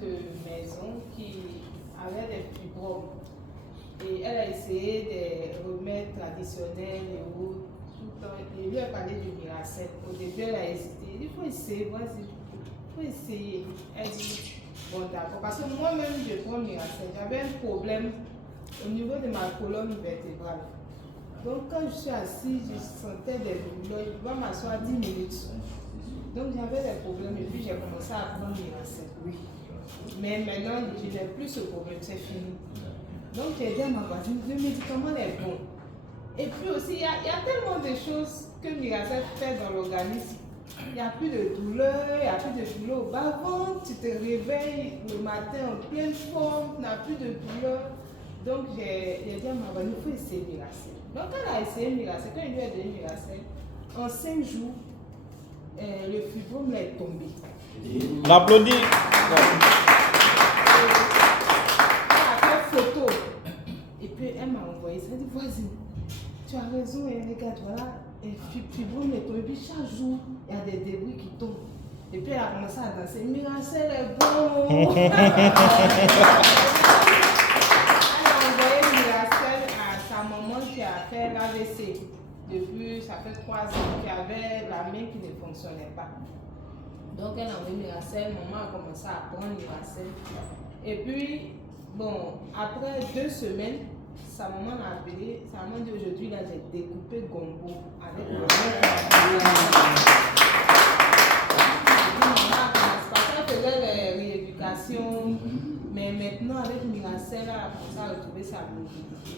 de maison qui avait des fibromes. Et elle a essayé des remèdes traditionnels et autres, tout le temps. Et lui a parlé de Miracel. Au début, elle a hésité. Il dit, il faut essayer, vas-y. Il faut essayer. Elle dit, bon d'accord. Parce que moi-même, je prends Miracel. J'avais un problème au niveau de ma colonne vertébrale. Donc quand je suis assise, je sentais des douleurs. Je pouvais m'asseoir 10 minutes. Donc j'avais des problèmes et puis j'ai commencé à prendre Miracel. Oui. Mais maintenant, je n'ai plus ce problème, c'est fini. Donc j'ai dit à ma voisine, le médicament est bon. Et puis aussi, il y a tellement de choses que Miracel fait dans l'organisme. Il n'y a plus de douleur, il n'y a plus de douleur au bas-ventre, tu te réveilles le matin en pleine forme, tu n'as plus de douleur. Donc j'ai dit à ma voisine, il faut essayer Miracel. Donc elle a essayé Miracel, quand il lui a donné Miracel, en 5 jours, le fibrome est tombé. On applaudit. Photo. Et puis elle m'a envoyé ça. Elle dit, voisine, tu as raison, et regarde, voilà, et fibrome est tombé. Et puis chaque jour, il y a des débris qui tombent. Et puis elle a commencé à danser. Miracel est bon. Elle a envoyé Miracel à sa maman qui a fait l'AVC. Depuis, ça fait 3 ans, qui avait la main qui ne fonctionnait pas. Donc elle a envoyé Miracel, maman a commencé à prendre Miracel. Et puis, bon, après 2 semaines, sa maman l'a appelé. Sa maman dit aujourd'hui, là, j'ai découpé gombo avec le parce qu'elle faisait les rééducations. Mais maintenant, avec Miracel, elle a commencé à retrouver sa mobilité.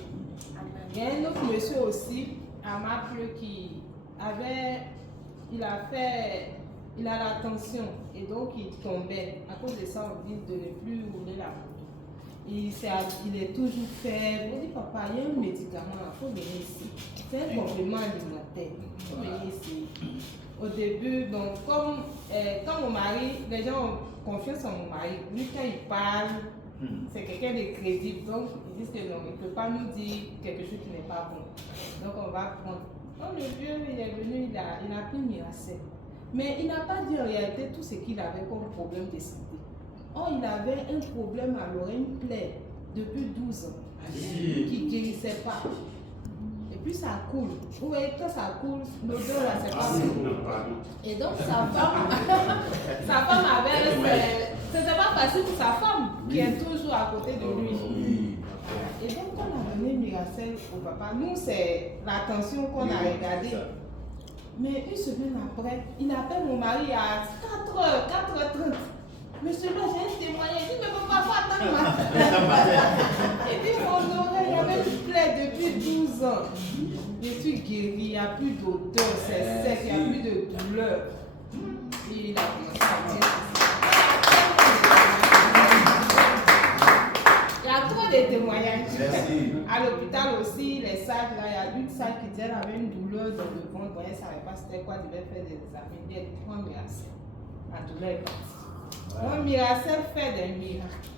Il y a un autre monsieur aussi, à Maple, qui avait, il a la tension et donc il tombait. À cause de ça, on dit de ne plus rouler la moto. Il est toujours faible. On dit, papa, il y a un médicament, il faut venir ici. C'est un complément alimentaire. Il faut venir ici. Au début, donc, comme quand mon mari, les gens ont confiance en mon mari. Lui, quand il parle, c'est quelqu'un de crédible. Donc, ils disent que non, il ne peut pas nous dire quelque chose qui n'est pas bon. Donc, on va prendre. Quand le vieux, il est venu, il a pris Miracel. Mais il n'a pas dit en réalité tout ce qu'il avait comme problème de santé. Or, il avait un problème à l'oreille, une plaie, depuis 12 ans, qui ne guérissait pas. Et puis ça coule. Vous voyez, quand ça coule, l'odeur là, c'est pas bon. Et donc, sa femme avait. C'était pas facile pour sa femme, qui est toujours à côté de lui. Et donc, quand on a donné Miracel au papa, nous, c'est l'attention qu'on a regardée. Mais une semaine après, il appelle mon mari à 4h, 4h30. Monsieur, là, j'ai un témoignage. Il dit, mais papa, faut attendre ma. Il dit, mon oreille, il y avait une plaie depuis 12 ans. Je suis guéri, il n'y a plus d'odeur, c'est sec, il n'y a plus de douleur. Et il a commencé à dire. Il y a trop de témoignages. À l'hôpital aussi, les sacs, là, il y a une sac qui disait qu'elle avait une douleur dans le ventre. Elle ne savait pas c'était quoi, elle devait faire des examens. Elle dit, prends Miracel. La douleur est partie. Miracel fait des miracles.